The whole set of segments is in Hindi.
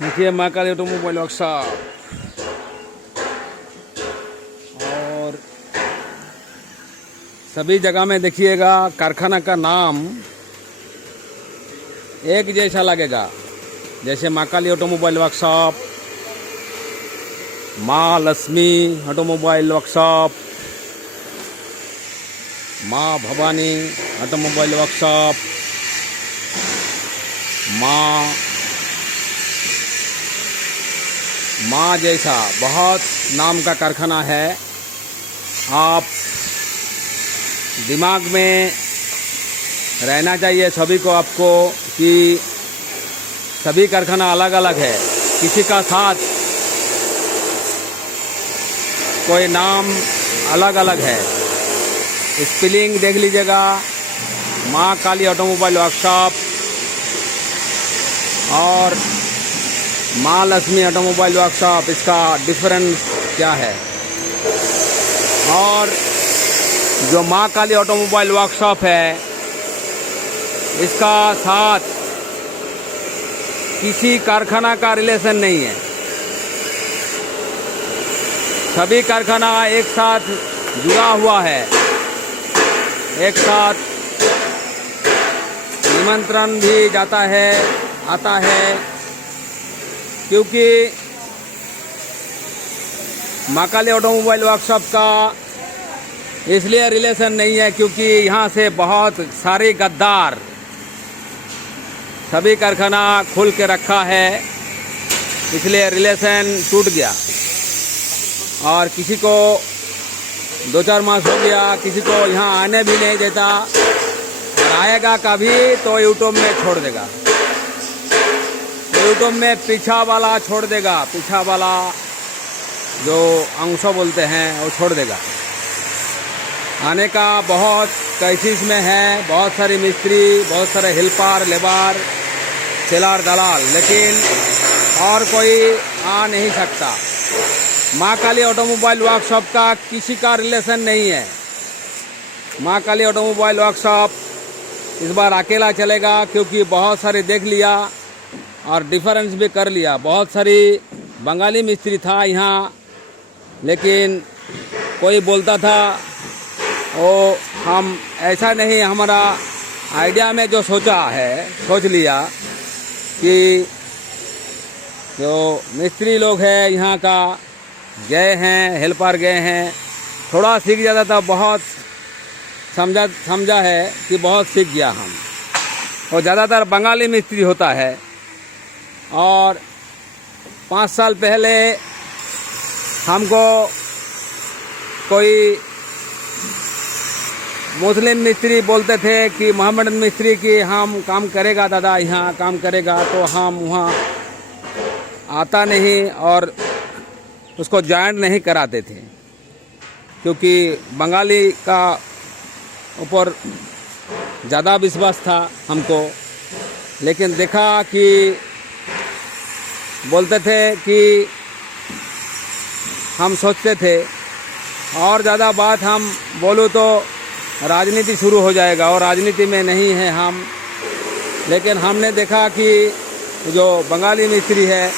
देखिए महाकाली ऑटोमोबाइल वर्कशॉप। और सभी जगह में देखिएगा कारखाना का नाम एक जैसा लगेगा, जैसे महाकाली ऑटोमोबाइल वर्कशॉप, माँ लक्ष्मी ऑटोमोबाइल वर्कशॉप, माँ भवानी ऑटोमोबाइल वर्कशॉप, माँ जैसा बहुत नाम का कारखाना है। आप दिमाग में रहना चाहिए सभी को, आपको कि सभी कारखाना अलग अलग है, किसी का साथ कोई नाम अलग अलग है। स्पेलिंग देख लीजिएगा, माँ काली ऑटोमोबाइल वर्कशॉप और माँ लक्ष्मी ऑटोमोबाइल वर्कशॉप, इसका डिफरेंस क्या है। और जो माँ काली ऑटोमोबाइल वर्कशॉप है, इसका साथ किसी कारखाना का रिलेशन नहीं है। सभी कारखाना एक साथ जुड़ा हुआ है, एक साथ निमंत्रण भी जाता है, आता है, क्योंकि महाकाली ऑटोमोबाइल वर्कशॉप का इसलिए रिलेशन नहीं है क्योंकि यहाँ से बहुत सारे गद्दार सभी कारखाना खोल के रखा है, इसलिए रिलेशन टूट गया। और किसी को 2-4 मास हो गया, किसी को यहाँ आने भी नहीं देता, और आएगा कभी तो यूट्यूब में छोड़ देगा, यूट्यूब में पीछा वाला छोड़ देगा, पीछा वाला जो अंश बोलते हैं वो छोड़ देगा। आने का बहुत कोशिश में है, बहुत सारे मिस्त्री, बहुत सारे हेल्पर, लेबर, सेलर, दलाल, लेकिन और कोई आ नहीं सकता। माँ काली ऑटोमोबाइल वर्कशॉप का किसी का रिलेशन नहीं है। माँ काली ऑटोमोबाइल वर्कशॉप इस बार अकेला चलेगा, क्योंकि बहुत सारे देख लिया और डिफरेंस भी कर लिया। बहुत सारी बंगाली मिस्त्री था यहाँ, लेकिन कोई बोलता था वो हम ऐसा नहीं, हमारा आइडिया में जो सोचा है, सोच लिया कि जो मिस्त्री लोग हैं यहाँ का गए हैं, हेल्पर गए हैं, थोड़ा सीख जाता था, बहुत समझा है कि बहुत सीख गया हम। और ज़्यादातर बंगाली मिस्त्री होता है। और 5 साल पहले हमको कोई मुस्लिम मिस्त्री बोलते थे कि मोहम्मद मिस्त्री की हम काम करेगा दादा, यहाँ काम करेगा, तो हम वहाँ आता नहीं और उसको ज्वाइन नहीं कराते थे, क्योंकि बंगाली का ऊपर ज़्यादा विश्वास था हमको। लेकिन देखा कि बोलते थे कि हम सोचते थे और ज़्यादा बात हम बोलूँ तो राजनीति शुरू हो जाएगा, और राजनीति में नहीं है हम। लेकिन हमने देखा कि जो बंगाली मिस्त्री है,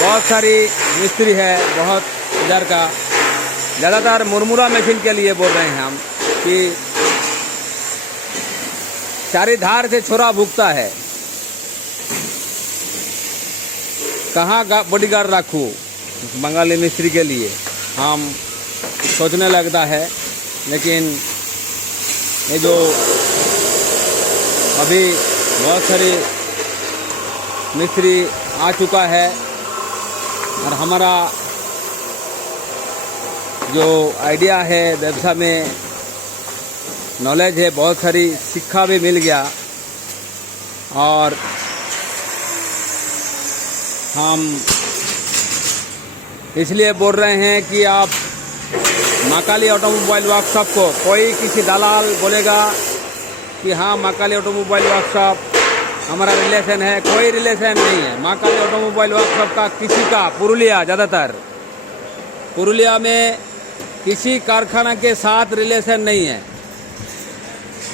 बहुत सारी मिस्त्री है, बहुत इधर का ज़्यादातर मुरमुरा मशीन के लिए बोल रहे हैं हम कि चारी धार से छोरा भुगता है, कहाँ बॉडीगार्ड रखूँ बंगाली मिस्त्री के लिए, हम सोचने लगता है। लेकिन ये जो अभी बहुत सारी मिस्त्री आ चुका है, और हमारा जो आइडिया है व्यवसाय में, नॉलेज है, बहुत सारी शिक्षा भी मिल गया। और हम इसलिए बोल रहे हैं कि आप महाकाली ऑटोमोबाइल वर्कशॉप को, कोई किसी दलाल बोलेगा कि हाँ महाकाली ऑटोमोबाइल वर्कशॉप हमारा रिलेशन है, कोई रिलेशन नहीं है। महाकाली ऑटोमोबाइल वर्कशॉप का किसी का, पुरुलिया, ज़्यादातर पुरुलिया में किसी कारखाना के साथ रिलेशन नहीं है,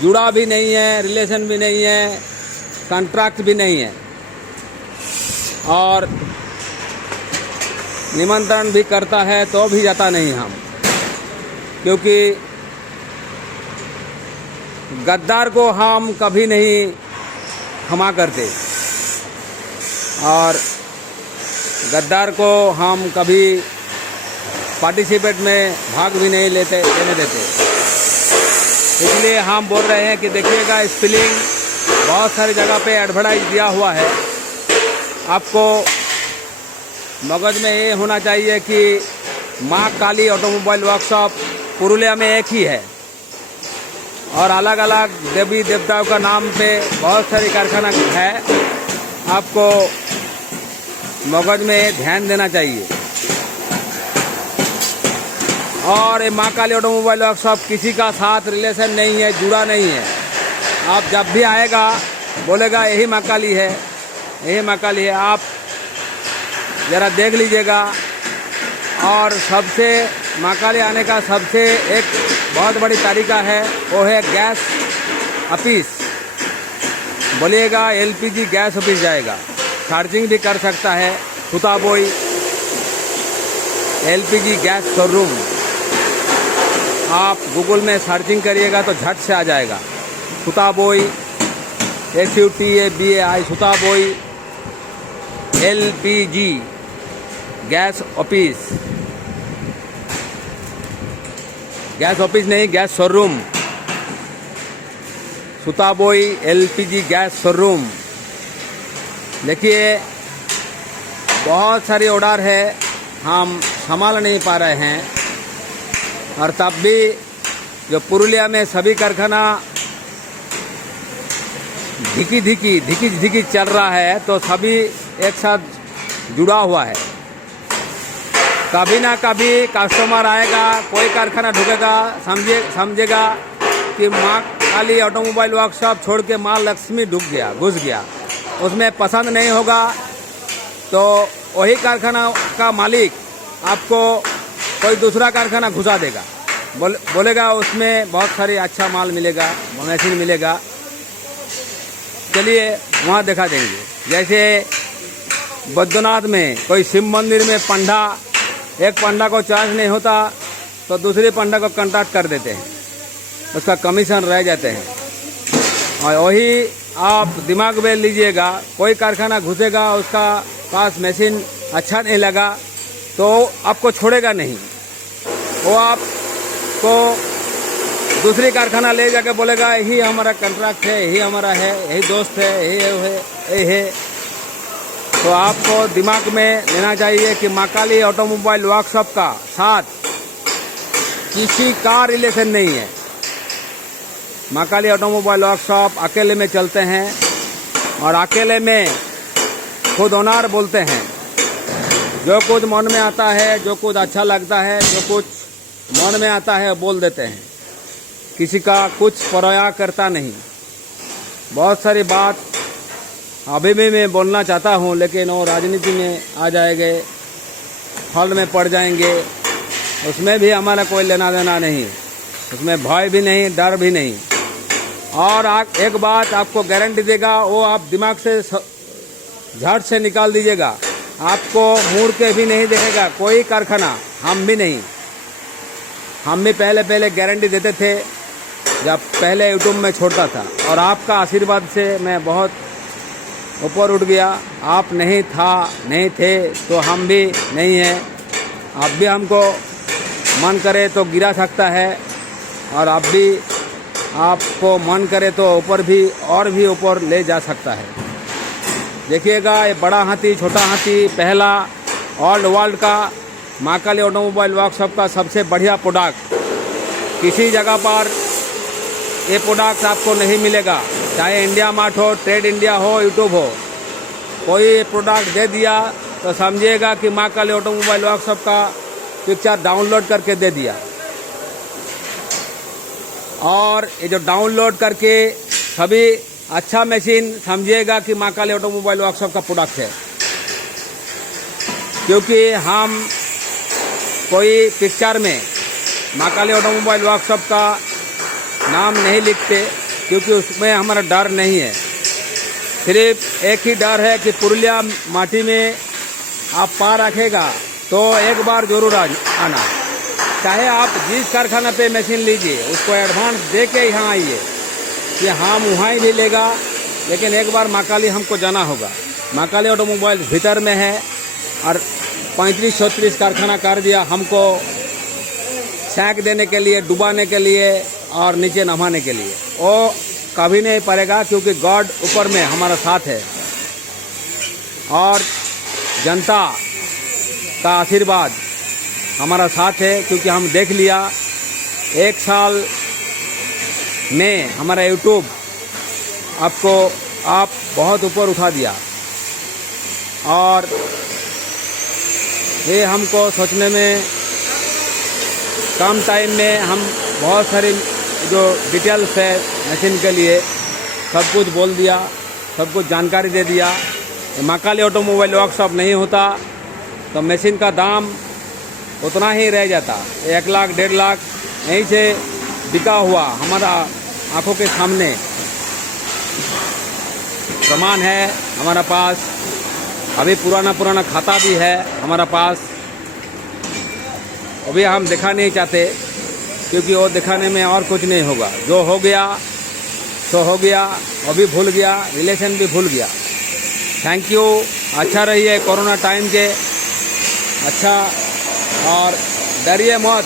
जुड़ा भी नहीं है, रिलेशन भी नहीं है। कॉन्ट्रैक्ट भी नहीं है और निमंत्रण भी करता है तो भी जाता नहीं हम, क्योंकि गद्दार को हम कभी नहीं क्षमा करते और गद्दार को हम कभी पार्टिसिपेट में भाग भी नहीं लेने देते। इसलिए हम बोल रहे हैं कि देखिएगा, स्पेलिंग बहुत सारी जगह पे एडवर्टाइज दिया हुआ है। आपको मगज में ये होना चाहिए कि माँ काली ऑटोमोबाइल वर्कशॉप पुरुलिया में एक ही है और अलग अलग देवी देवताओं का नाम पे बहुत सारी कारखाना है। आपको मगज में ध्यान देना चाहिए। और ये माँ काली ऑटोमोबाइल वर्कशॉप किसी का साथ रिलेशन नहीं है, जुड़ा नहीं है। आप जब भी आएगा बोलेगा यही माँ काली है, यही माँ काली है। आप ज़रा देख लीजिएगा। और सबसे माँ काली आने का सबसे एक बहुत बड़ी तरीका है, वो है गैस ऑफिस। बोलिएगा एलपीजी गैस ऑफिस जाएगा, चार्जिंग भी कर सकता है। सुताबोई एलपीजी गैस शोरूम, आप गूगल में सर्चिंग करिएगा तो झट से आ जाएगा। Sutabai SUTABAI Sutabai LPG gas office, gas office नहीं, gas showroom. Sutabai LPG gas showroom. देखिए, बहुत सारी ऑर्डर है, हम संभाल नहीं पा रहे हैं। और तब भी जो पुरुलिया में सभी कारखाना धिकी चल रहा है, तो सभी एक साथ जुड़ा हुआ है। कभी ना कभी कस्टमर आएगा, कोई कारखाना ढुकेगा, समझेगा कि माँ काली ऑटोमोबाइल वर्कशॉप छोड़ के माँ लक्ष्मी घुस गया। उसमें पसंद नहीं होगा तो वही कारखाना का मालिक आपको कोई दूसरा कारखाना घुसा देगा। बोलेगा उसमें बहुत सारी अच्छा माल मिलेगा, मशीन मिलेगा, चलिए वहाँ दिखा देंगे। जैसे बद्रीनाथ में कोई शिव मंदिर में पंडा, एक पंडा को चार्ज नहीं होता तो दूसरे पंडा को कॉन्ट्रैक्ट कर देते हैं, उसका कमीशन रह जाते हैं। और वही आप दिमाग में लीजिएगा, कोई कारखाना घुसेगा, उसका पास मशीन अच्छा नहीं लगा तो आपको छोड़ेगा नहीं। वो आपको दूसरी कारखाना ले जाके बोलेगा यही हमारा कॉन्ट्रैक्ट है, यही हमारा है, यही दोस्त है, यही है। तो आपको दिमाग में लेना चाहिए कि माँ काली ऑटोमोबाइल वर्कशॉप का साथ किसी का रिलेशन नहीं है। माँ काली ऑटोमोबाइल वर्कशॉप अकेले में चलते हैं और अकेले में खुद ओनर बोलते हैं। जो कुछ मन में आता है, जो कुछ अच्छा लगता है, जो कुछ मन में आता है बोल देते हैं, किसी का कुछ परवाह करता नहीं। बहुत सारी बात अभी भी मैं बोलना चाहता हूँ, लेकिन वो राजनीति में आ जाएंगे, फल में पड़ जाएंगे, उसमें भी हमारा कोई लेना देना नहीं, उसमें भय भी नहीं, डर भी नहीं। और एक बात आपको गारंटी देगा, वो आप दिमाग से झट से निकाल दीजिएगा, आपको मुड़ के भी नहीं देखेगा कोई कारखाना। हम भी नहीं, हम भी पहले गारंटी देते थे जब पहले यूट्यूब में छोड़ता था, और आपका आशीर्वाद से मैं बहुत ऊपर उठ गया। आप नहीं थे तो हम भी नहीं हैं। आप भी हमको मन करे तो गिरा सकता है, और आप भी आपको मन करे तो ऊपर भी और भी ऊपर ले जा सकता है। देखिएगा, ये बड़ा हाथी छोटा हाथी पहला ओल्ड वर्ल्ड का माँ काली ऑटोमोबाइल वर्कशॉप का सबसे बढ़िया प्रोडक्ट। किसी जगह पर ये प्रोडक्ट आपको नहीं मिलेगा, चाहे इंडिया मार्ट हो, ट्रेड इंडिया हो, यूट्यूब हो। कोई प्रोडक्ट दे दिया तो समझिएगा कि माँ काली ऑटोमोबाइल वर्कशॉप का पिक्चर डाउनलोड करके दे दिया। और ये जो डाउनलोड करके सभी अच्छा मशीन समझिएगा कि माँ काली ऑटोमोबाइल वर्कशॉप का प्रोडक्ट है। क्योंकि हम कोई पिक्चर में माँ काली ऑटोमोबाइल वर्कशॉप का नाम नहीं लिखते, क्योंकि उसमें हमारा डर नहीं है। सिर्फ एक ही डर है कि पुरुलिया माटी में आप पार रखेगा तो एक बार जरूर आना। चाहे आप जिस कारखाना पे मशीन लीजिए उसको एडवांस दे के यहाँ आइए कि हम वहाँ ही भी लेगा, लेकिन एक बार महाकाली हमको जाना होगा। महाकाली ऑटोमोबाइल भीतर में है और 35-36 कारखाना कर दिया हमको सैक देने के लिए, डुबाने के लिए और नीचे नहाने के लिए। वो कभी नहीं पड़ेगा क्योंकि गॉड ऊपर में हमारा साथ है और जनता का आशीर्वाद हमारा साथ है, क्योंकि हम देख लिया 1 साल में हमारा यूट्यूब आप बहुत ऊपर उठा दिया और ये हमको सोचने में कम टाइम में हम बहुत सारी जो डिटेल्स है मशीन के लिए सब कुछ बोल दिया, सब कुछ जानकारी दे दिया। महाकाली ऑटोमोबाइल वर्कशॉप नहीं होता तो मशीन का दाम उतना ही रह जाता, 1 लाख 1.5 लाख यहीं से बिका हुआ हमारा आंखों के सामने प्रमाण है हमारा पास। अभी पुराना खाता भी है हमारा पास, अभी हम दिखा नहीं चाहते क्योंकि वो दिखाने में और कुछ नहीं होगा। जो हो गया तो हो गया, वो भी भूल गया, रिलेशन भी भूल गया। Thank you. अच्छा रहिए कोरोना टाइम के, अच्छा, और डरिए मत,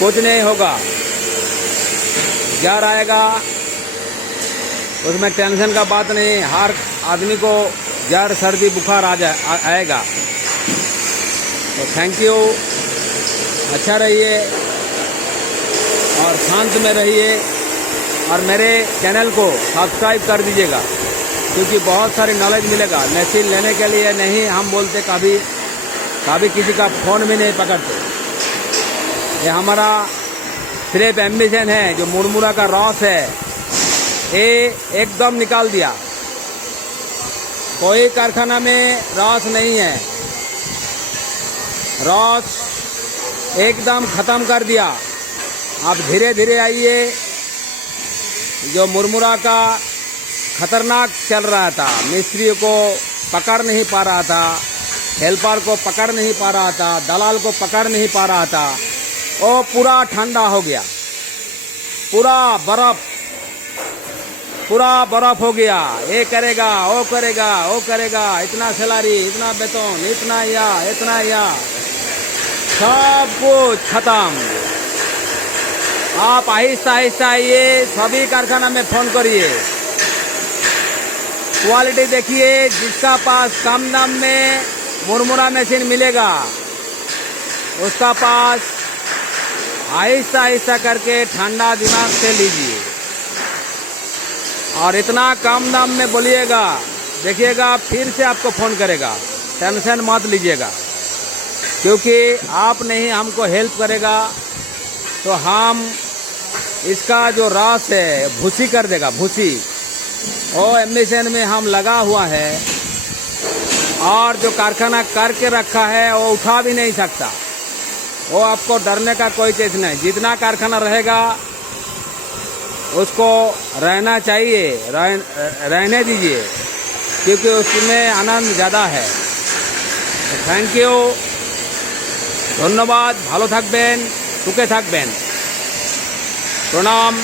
कुछ नहीं होगा। जार आएगा उसमें टेंशन का बात नहीं, हर आदमी को जार सर्दी बुखार आएगा। तो थैंक यू, अच्छा रहिए और शांत में रहिए और मेरे चैनल को सब्सक्राइब कर दीजिएगा क्योंकि बहुत सारी नॉलेज मिलेगा। मशीन लेने के लिए नहीं हम बोलते, कभी किसी का फ़ोन भी नहीं पकड़ते। ये हमारा सिर्फ एम्बिशन है, जो मुरमुरा का रॉस है ये एकदम निकाल दिया। कोई कारखाना में रॉस नहीं है, रॉस एकदम ख़त्म कर दिया। आप धीरे धीरे आइए। जो मुरमुरा का खतरनाक चल रहा था, मिस्त्री को पकड़ नहीं पा रहा था, हेल्पर को पकड़ नहीं पा रहा था, दलाल को पकड़ नहीं पा रहा था, वो पूरा ठंडा हो गया, पूरा बर्फ हो गया। ये करेगा, वो करेगा, इतना सैलरी, इतना वेतन, इतना या सब कुछ खत्म। आप आहिस्ता आइए, सभी कारखाना में फोन करिए, क्वालिटी देखिए। जिसका पास कम दाम में मुरमुरा मशीन मिलेगा उसका पास आहिस्ता करके ठंडा दिमाग से लीजिए और इतना कम दाम में बोलिएगा, देखिएगा फिर से आपको फ़ोन करेगा। टेंशन मत लीजिएगा क्योंकि आप नहीं हमको हेल्प करेगा तो हम इसका जो रस है भूसी कर देगा, भूसी। वो एम्बिशन में हम लगा हुआ है और जो कारखाना करके रखा है वो उठा भी नहीं सकता। वो आपको डरने का कोई चीज़ नहीं। जितना कारखाना रहेगा उसको रहना चाहिए, रहने दीजिए क्योंकि उसमें आनंद ज़्यादा है। थैंक यू, धन्यवाद। ভালো থাকবেন, সুখে থাকবেন। প্রণাম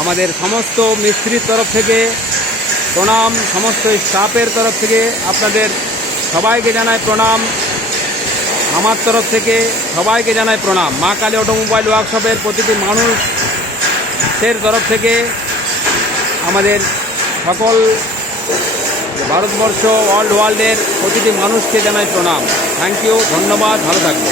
আমাদের সমস্ত মিস্ত্রির তরফ থেকে, প্রণাম সমস্ত স্টাফের তরফ থেকে, আপনাদের সবাইকে জানাই প্রণাম। আমার তরফ থেকে সবাইকে জানাই প্রণাম। মা কালী অটোমোবাইল ওয়ার্কশপের প্রতিটি মানুষের তরফ থেকে আমাদের সকল ভারতবর্ষ ওয়ার্ল্ডের প্রতিটি মানুষকে জানাই প্রণাম। থ্যাংক ইউ, ধন্যবাদ, ভালো থাকবেন।